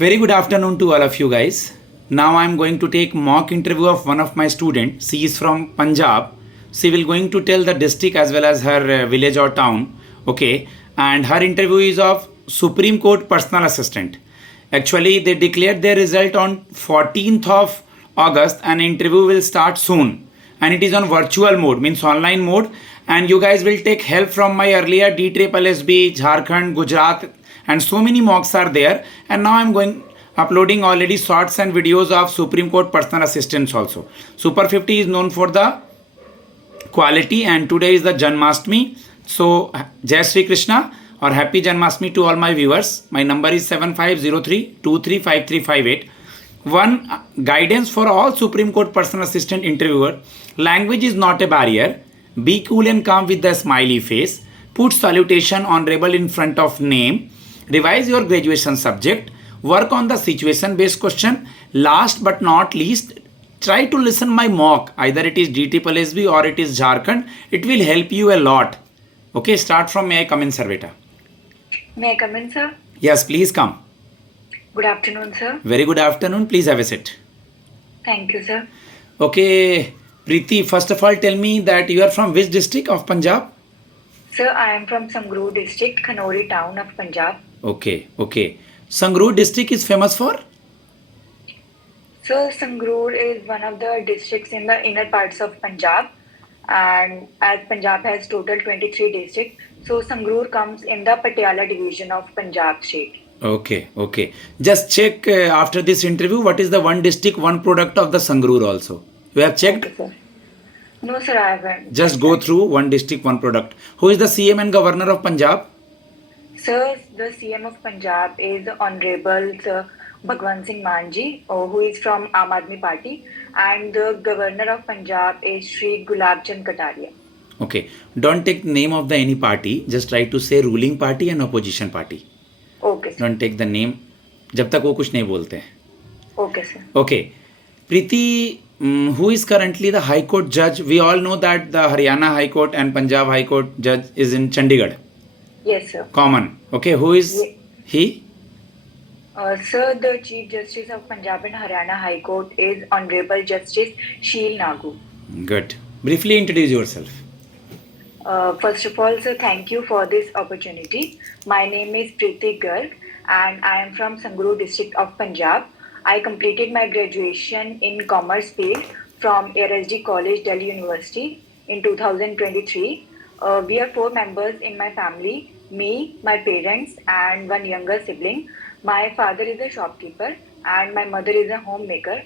Very good afternoon to all of you guys. Now I am going to take mock interview of one of my student. She is from Punjab. She will going to tell the district as well as her village or town. Okay, and her interview is of Supreme Court personal assistant. Actually, they declared their result on 14th of August, and interview will start soon. And it is on virtual mode, means online mode. And you guys will take help from my earlier DSSB, Jharkhand, Gujarat, and so many mocks are there. And now I'm going uploading already shorts and videos of Supreme Court personal assistants also. Super 50 is known for the quality, and today is the Janmashtami. So Jai Sri Krishna or Happy Janmashtami to all my viewers. My number is 7503235358. One guidance for all Supreme Court personal assistant interviewer: language is not a barrier. Be cool and calm with the smiley face. Put salutation honorable in front of name. Revise your graduation subject. Work on the situation based question. Last but not least, try to listen my mock. Either it is DSSB or it is Jharkhand. It will help you a lot. Okay, start from may I come in, sir, beta? May I come in, sir? Yes, please come. Good afternoon, sir. Very good afternoon. Please have a seat. Thank you, sir. Okay, Preeti, first of all, tell me that you are from which district of Punjab? Sir, I am from Sangrur district, Khanori town of Punjab. Okay. Sangrur district is famous for? Sir, Sangrur is one of the districts in the inner parts of Punjab, and as Punjab has total 23 districts, so Sangrur comes in the Patiala division of Punjab state. Okay. Just check after this interview what is the one district, one product of the Sangrur also. You have checked? Okay, sir. No, sir, I haven't. Just go through one district, one product. Who is the CM and Governor of Punjab? Sir, the CM of Punjab is Honorable Sir Bhagwant Singh Manji, who is from Aam Aadmi Party, and the Governor of Punjab is Shri Gulab Chand Kataria. Okay. Don't take name of the any party. Just try to say ruling party and opposition party. Okay, sir. Don't take the name. जब तक वो कुछ नहीं बोलते हैं. Okay, sir. Okay. Preeti, who is currently the High Court judge? We all know that the Haryana High Court and Punjab High Court judge is in Chandigarh. Yes, sir. Common. Okay. Who is he? Sir, the Chief Justice of Punjab and Haryana High Court is Honorable Justice Sheel Nagu. Good. Briefly introduce yourself. First of all, sir, thank you for this opportunity. My name is Preeti Garg and I am from Sangrur district of Punjab. I completed my graduation in Commerce field from RSD College, Delhi University in 2023. We are 4 members in my family, me, my parents and one younger sibling. My father is a shopkeeper and my mother is a homemaker.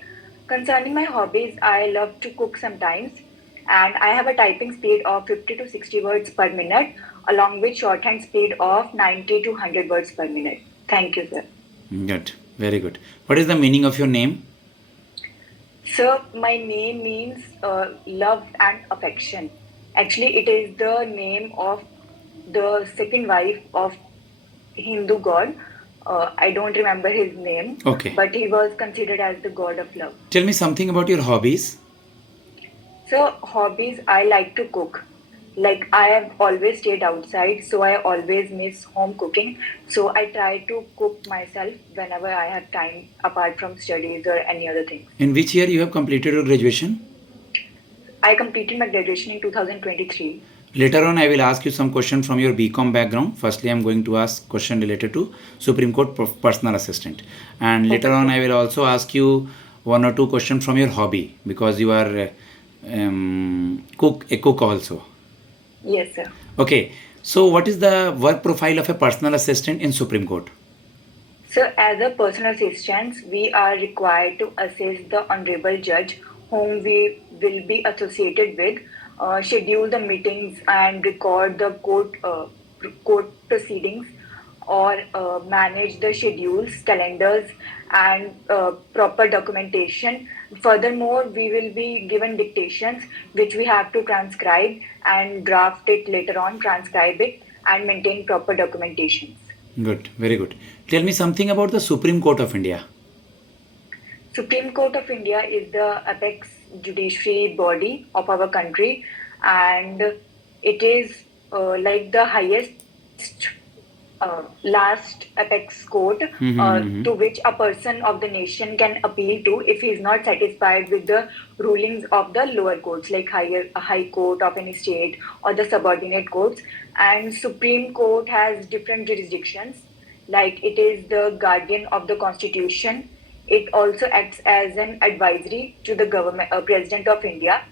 Concerning my hobbies, I love to cook sometimes, and I have a typing speed of 50 to 60 words per minute along with shorthand speed of 90 to 100 words per minute. Thank you, sir. Good. Very good. What is the meaning of your name? Sir, my name means love and affection. Actually, it is the name of the second wife of Hindu god. I don't remember his name, Okay. but he was considered as the god of love. Tell me something about your hobbies. So, hobbies, I like to cook. Like, I have always stayed outside, so I always miss home cooking. So, I try to cook myself whenever I have time apart from studies or any other thing. In which year you have completed your graduation? I completed my graduation in 2023. Later on, I will ask you some question from your BCom background. Firstly, I am going to ask question related to Supreme Court personal assistant. And later on, I will also ask you 1 or 2 question from your hobby, because you are a cook also. Yes, sir. Okay. So what is the work profile of a personal assistant in Supreme Court? So, as a personal assistant, we are required to assist the honorable judge whom we will be associated with, schedule the meetings and record the court proceedings, or manage the schedules, calendars, and proper documentation. Furthermore, we will be given dictations which we have to transcribe and draft it later on, transcribe it, and maintain proper documentations. Good. Very good. Tell me something about the Supreme Court of India. Supreme Court of India is the apex judiciary body of our country, and it is like the highest last apex court to which a person of the nation can appeal to if he is not satisfied with the rulings of the lower courts, like high court of any state or the subordinate courts. And Supreme Court has different jurisdictions, like it is the guardian of the constitution. It also acts as an advisory to the government, President of India.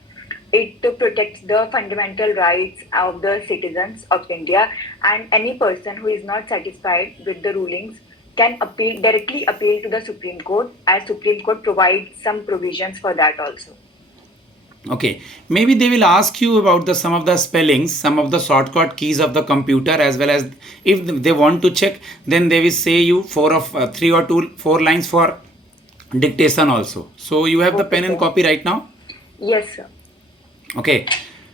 It protects the fundamental rights of the citizens of India, and any person who is not satisfied with the rulings can directly appeal to the Supreme Court, as Supreme Court provides some provisions for that also. Okay, maybe they will ask you about the some of the spellings, some of the shortcut keys of the computer, as well as if they want to check, then they will say you three or four lines for dictation also. So you have the pen and copy right now. Yes, sir. Okay,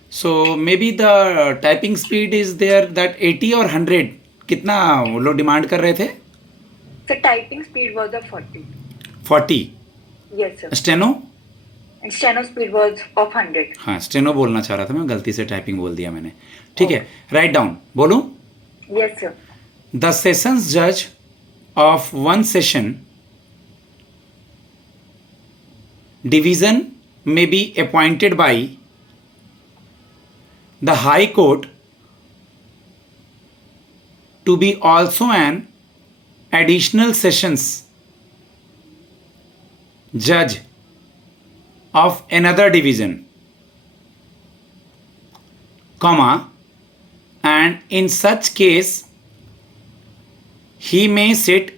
so maybe the typing speed is there that 80 or 100 कितना वो लोग demand कर रहे थे? So typing speed was of 40. 40. Yes, sir. Steno? And steno speed was of 100. हाँ, steno बोलना चाह रहा था मैं, गलती से टाइपिंग बोल दिया मैंने. ठीक है, राइट डाउन. बोलूं? Yes, sir. The sessions judge of one session division may be appointed by the High Court to be also an additional sessions judge of another division, comma, and in such case he may sit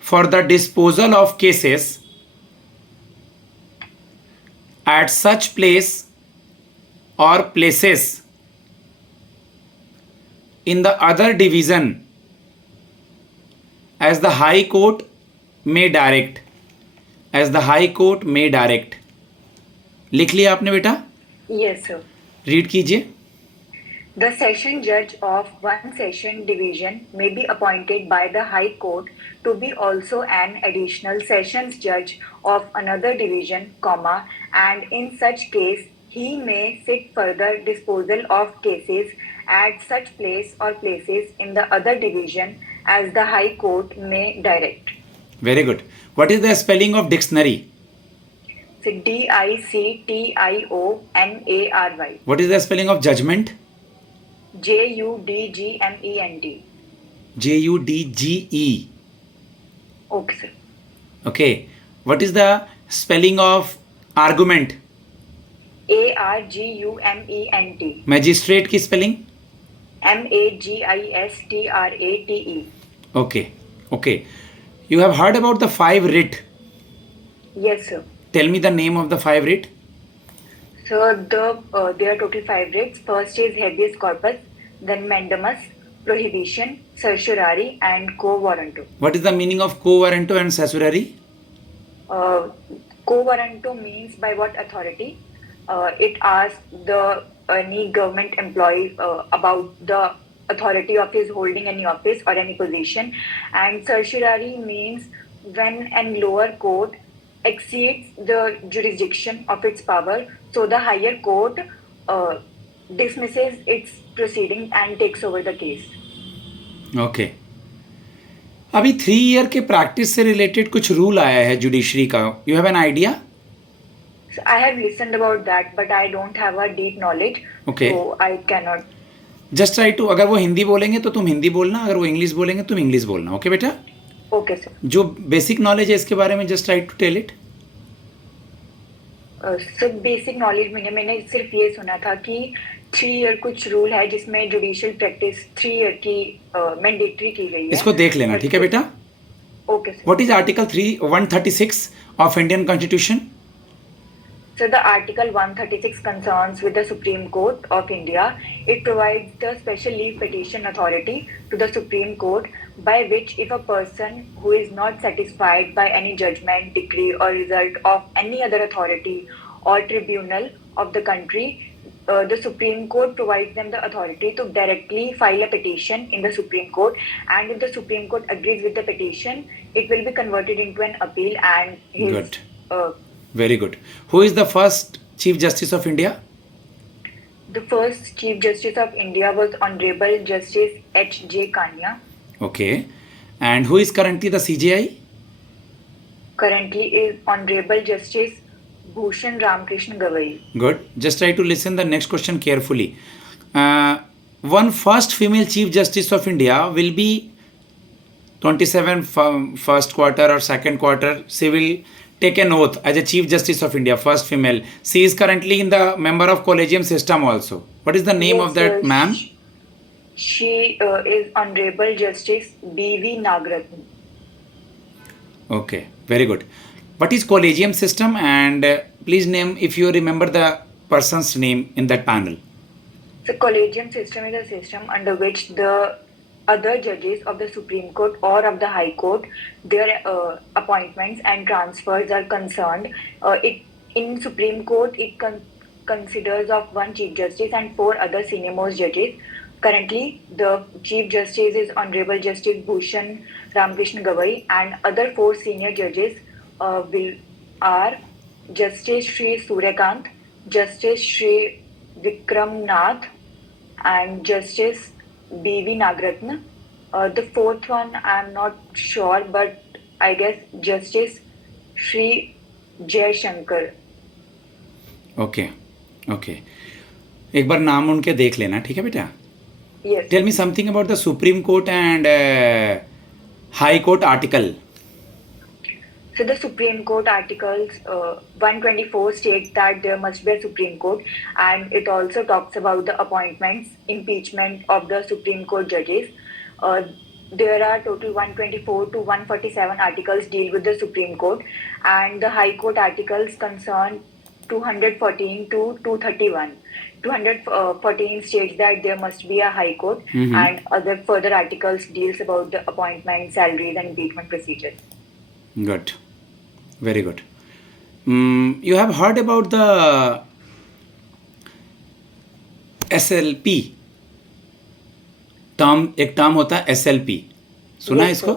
for the disposal of cases at such place or places in the other division as the High Court may direct. As the High Court may direct. लिख लिया आपने बेटा? Yes, sir. Read कीजिए. The session judge of one session division may be appointed by the High Court to be also an additional sessions judge of another division, comma, and in such case he may sit further disposal of cases at such place or places in the other division as the High Court may direct. Very good. What is the spelling of dictionary? So DICTIONARY. What is the spelling of judgment? JUDGMENT. JUDGE. Okay, sir. Okay. What is the spelling of argument? ARGUMENT. Magistrate की spelling? MAGISTRATE. Okay. Okay. You have heard about the 5 writ. Yes, sir. Tell me the name of the 5 writ. So there are total 5 writs. First is habeas corpus, then mandamus, prohibition, certiorari, and quo warranto. What is the meaning of quo warranto and certiorari? Quo warranto means by what authority. It asks any government employee about the authority of his holding any office or any position. And certiorari means when a lower court exceeds the jurisdiction of its power, so the higher court dismisses its proceedings and takes over the case. Okay. अभी 3 year के practice से related कुछ rule आया है judiciary का. You have an idea? So I have listened about that, but I don't have a deep knowledge. Okay. So I cannot. Just try to. अगर वो हिंदी बोलेंगे तो तुम हिंदी बोलना, अगर वो इंग्लिश बोलेंगे तुम इंग्लिश बोलना. ओके बेटा? Okay, sir. जो बेसिक नॉलेज है इसके बारे में just try to tell it. Sir basic knowledge मैंने सिर्फ ये सुना था कि 3 ईयर कुछ रूल है जिसमें जुडिशियल प्रैक्टिस 3 ईयर की मैंडेटरी की गई है. इसको देख लेना. ठीक है बेटा? Okay sir. What is article 136 of Indian constitution? So the Article 136 concerns with the Supreme Court of India. It provides the special leave petition authority to the Supreme Court, by which if a person who is not satisfied by any judgment, decree or result of any other authority or tribunal of the country, the Supreme Court provides them the authority to directly file a petition in the Supreme Court, and if the Supreme Court agrees with the petition, it will be converted into an appeal and his Good. Very good. Who is the first Chief Justice of India? The first Chief Justice of India was Honorable Justice H.J. Kania. Okay. And who is currently the CJI? Currently is Honorable Justice Bhushan Ramakrishna Gavai. Good. Just try to listen the next question carefully. One first female Chief Justice of India will be 27 first quarter or second quarter. She will take an oath as a Chief Justice of India, first female. She is currently in the member of collegium system also. What is the name of that ma'am? She is Honorable Justice B.V. Nagratna. Okay, very good. What is collegium system, and please name if you remember the person's name in that panel. The collegium system is a system under which the other judges of the Supreme Court or of the High Court, their appointments and transfers are concerned. In Supreme Court, it considers of one Chief Justice and 4 other senior most judges. Currently, the Chief Justice is Honorable Justice Bhushan Ramakrishna Gavai, and other 4 senior judges are Justice Shri Suryakant, Justice Shri Vikram Nath, and Justice B.V. Nagratna. The 4th one I'm not sure, but I guess Justice Shri Jay Shankar. Okay, okay. एक बार नाम उनके देख लेना, ठीक है बेटा? Yes. Tell me something about the Supreme Court and High Court article. So the Supreme Court articles 124 states that there must be a Supreme Court, and it also talks about the appointments, impeachment of the Supreme Court judges. There are total 124 to 147 articles deal with the Supreme Court, and the High Court articles concern 214 to 231. 214 states that there must be a High Court, and other further articles deals about the appointment, salaries, and impeachment procedures. Good. Very good. You have heard about the SLP term. एक term होता है SLP. सुना है इसको?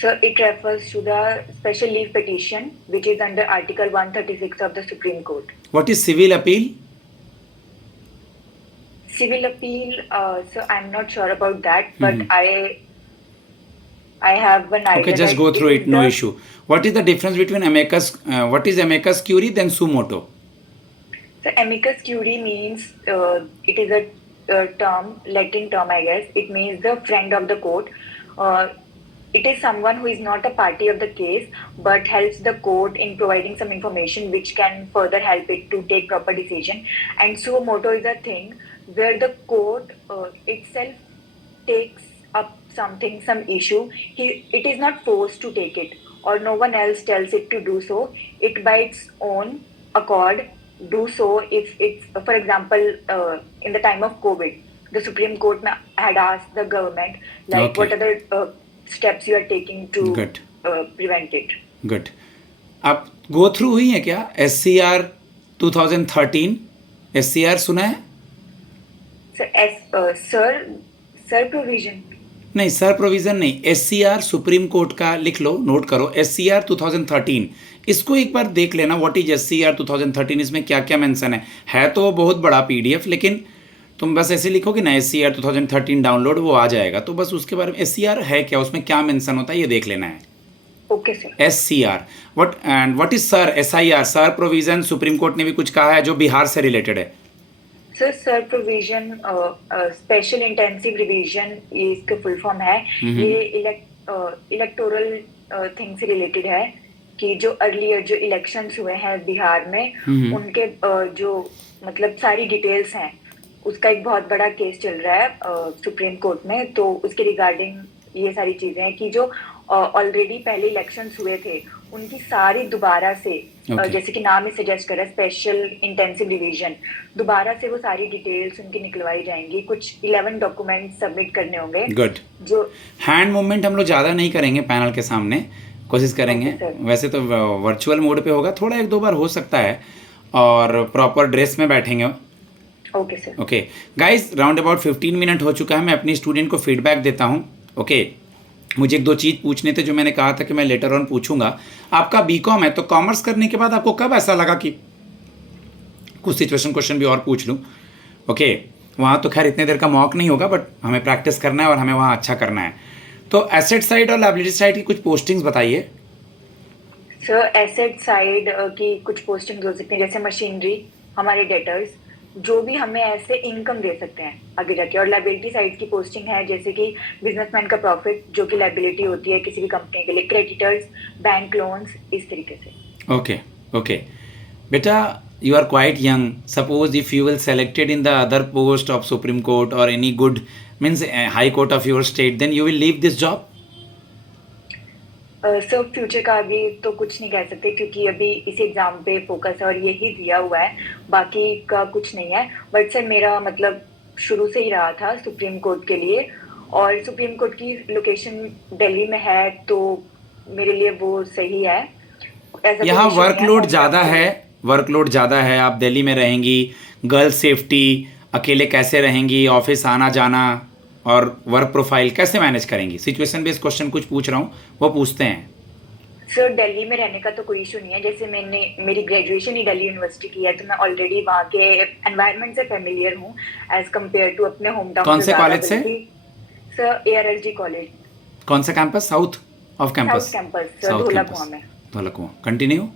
So it refers to the special leave petition, which is under Article 136 of the Supreme Court. What is civil appeal? Civil appeal, so I'm not sure about that, but I have an idea. Okay, just go through it, no issue. What is the difference between amicus, what is amicus curiae then suo moto? So amicus curiae means, it is a term, Latin term I guess. It means the friend of the court. It is someone who is not a party of the case but helps the court in providing some information which can further help it to take proper decision. And suo moto is a thing where the court itself takes up something, some issue. It is not forced to take it, or no one else tells it to do so. It by its own accord do so. If it's, for example, in the time of COVID, the Supreme Court had asked the government, like, what are the steps you are taking to prevent it. Good. आप go through हुई है क्या SCR 2013? SCR सुना है? Sir provision नहीं, sir provision नहीं, SCR supreme court का लिख लो, नोट करो, SCR 2013. इसको एक बार देख लेना, व्हाट इज SCR 2013, इसमें क्या क्या मेंशन है तो बहुत बड़ा PDF, लेकिन तुम बस ऐसे लिखोगे ना SCR 2013 डाउनलोड, वो आ जाएगा. तो बस उसके बारे में SCR है क्या, उसमें क्या मेंशन होता है, ये देख लेना है. Okay sir. SCR what is sir SIR, sir provision. Supreme court ने भी कुछ कहा है जो बिहार से रिलेटेड है. Sir provision special intensive revision, ये इसका फुल फॉर्म है. ये इलेक्टोरल थिंग से रिलेटेड है कि जो अर्लियर जो इलेक्शंस हुए हैं बिहार में, उनके जो मतलब सारी डिटेल्स हैं, उसका एक बहुत बड़ा केस चल रहा है सुप्रीम कोर्ट में. तो उसके रिगार्डिंग ये सारी चीजें हैं कि जो ऑलरेडी पहले इलेक्शंस हुए थे उनकी सारी दोबारा से जैसे कि नाम ही सजेस्ट कर रहा है स्पेशल इंटेंसिव रिवीजन, दोबारा से वो सारी डिटेल्स उनकी निकलवाई जाएंगी. कुछ 11 डॉक्यूमेंट सबमिट करने होंगे. गुड. जो हैंड मूवमेंट हम लोग ज़्यादा नहीं करेंगे पैनल के सामने, कोशिश करेंगे. वैसे तो वर्चुअल मोड पे होगा, थोड़ा 1-2 बार हो सकता है, और प्रॉपर ड्रेस में बैठेंगे. Okay sir. Okay guys, round about 15 minute हो चुका है. मैं अपनी स्टूडेंट को फीडबैक देता हूँ. ओके, मुझे 1-2 चीज़ पूछने थे जो मैंने कहा था कि मैं लेटर ऑन पूछूंगा. आपका BCom है, तो कॉमर्स करने के बाद आपको कब ऐसा लगा कि कुछ सिचुएशन क्वेश्चन भी और पूछ लूँ। ओके, वहाँ तो खैर इतने देर का मॉक नहीं होगा, बट हमें प्रैक्टिस करना है और हमें वहाँ अच्छा करना है। तो एसेट साइड और लायबिलिटी साइड की कुछ पोस्टिंग्स बताइए। सर एसेट साइड की कुछ पोस्टिंग हो सकती हैं, जैसे मशीनरी, हमारे डेटर्स, जो भी हमें ऐसे इनकम दे सकते हैं आगे जाके। और लाइबिलिटी साइड की पोस्टिंग है जैसे कि बिजनेसमैन का प्रॉफिट, जो कि लाइबिलिटी होती है किसी भी कंपनी के लिए, क्रेडिटर्स, बैंक लोन्स, इस तरीके से। ओके ओके बेटा, you are quite young. Suppose if you will selected in the other post of Supreme Court or any good means High Court of your state, then you will leave this job. Sir future का अभी तो कुछ नहीं कह सकते, क्योंकि अभी इस एग्जाम पे फोकस है और यही दिया हुआ है, बाकी का कुछ नहीं है। बट सर मेरा मतलब शुरू से ही रहा था सुप्रीम कोर्ट के लिए, और सुप्रीम कोर्ट की लोकेशन दिल्ली में है, तो मेरे लिए वो सही है। यहाँ वर्कलोड ज़्यादा है, वर्कलोड ज़्यादा है। आप दिल्ली में रहेंगी, गर्ल सेफ्टी, अकेले कैसे रहेंगी, ऑफिस आना जाना और वर्क प्रोफाइल कैसे मैनेज करेंगी? सिचुएशन बेस्ड क्वेश्चन कुछ पूछ रहा हूँ, वो पूछते हैं। सर दिल्ली में रहने का तो कोई इशू नहीं है, जैसे मैंने मेरी ग्रेजुएशन ही दिल्ली यूनिवर्सिटी की है, तो मैं ऑलरेडी वहाँ के एनवायरनमेंट से फेमिलियर हूँ एज कम्पेयर टू अपने होम टाउन। कौन से कॉलेज से? Sir ARLG college. कौन सा campus? South of campus? South campus sir, Dhaula Kuan में। धौलाकुआं। कंटिन्यू।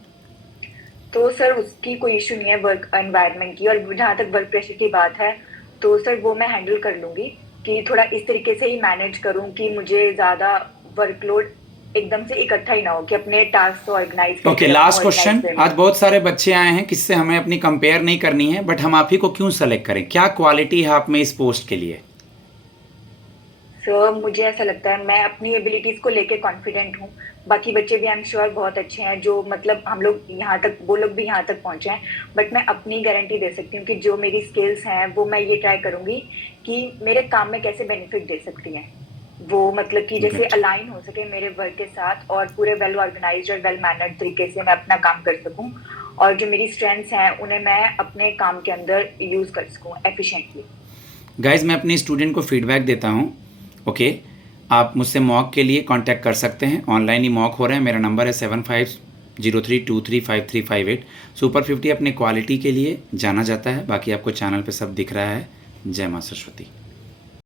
तो सर उसकी कोई इशू नहीं है वर्क एनवायरनमेंट की। और जहाँ तक वर्क प्रेशर की बात है, तो सर वो मैं हैंडल कर लूंगी, कि थोड़ा इस तरीके से ही मैनेज करूं कि मुझे ज़्यादा वर्कलोड एकदम से इकट्ठा ही ना हो, कि अपने टास्क को ऑर्गेनाइज। Okay, last question. आज बहुत सारे बच्चे आए हैं किससे हमें अपनी कंपेयर नहीं करनी है, बट हम आप ही को क्यों सेलेक्ट करें? क्या क्वालिटी है आप में इस पोस्ट के लिए? सर मुझे ऐसा लगता है, मैं अपनी एबिलिटीज को लेके कॉन्फिडेंट हूँ। बाकी बच्चे भी आई एम श्योर बहुत अच्छे हैं, जो मतलब हम लोग यहाँ तक, वो लोग भी यहाँ तक पहुँचे हैं। बट मैं अपनी गारंटी दे सकती हूँ कि जो मेरी स्किल्स हैं वो मैं ये ट्राई करूँगी कि मेरे काम में कैसे बेनिफिट दे सकती हैं वो, मतलब कि जैसे अलाइन हो सके मेरे वर्क के साथ, और पूरे वेल ऑर्गेनाइज्ड और वेल मैनर्ड तरीके से मैं अपना काम कर सकूँ, और जो मेरी स्ट्रेंथ्स हैं उन्हें मैं अपने काम के अंदर यूज़ कर सकूँ एफिशिएंटली। गाइज, मैं अपने स्टूडेंट को फीडबैक देता हूँ। ओके, आप मुझसे मॉक के लिए कांटेक्ट कर सकते हैं। ऑनलाइन ही मॉक हो रहे हैं। मेरा नंबर है 7503235358। सुपर 50 अपने क्वालिटी के लिए जाना जाता है। बाकी आपको चैनल पे सब दिख रहा है। जय माँ सरस्वती।